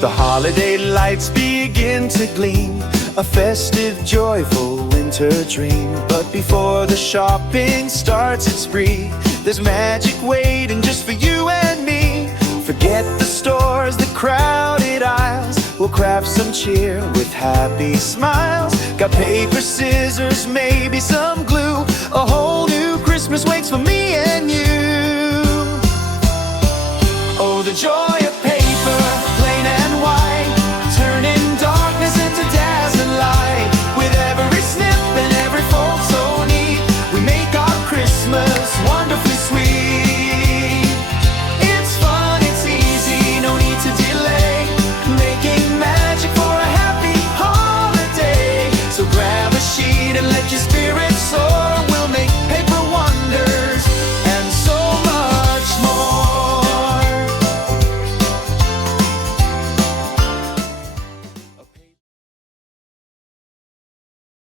The holiday lights begin to gleam, a festive, joyful winter dream. But before the shopping starts its spree, there's magic waiting just for you and me. Forget the stores, the crowded aisles, we'll craft some cheer with happy smiles. Got paper, scissors, maybe some glue, a whole new Christmas waits for me and you. Oh, the joy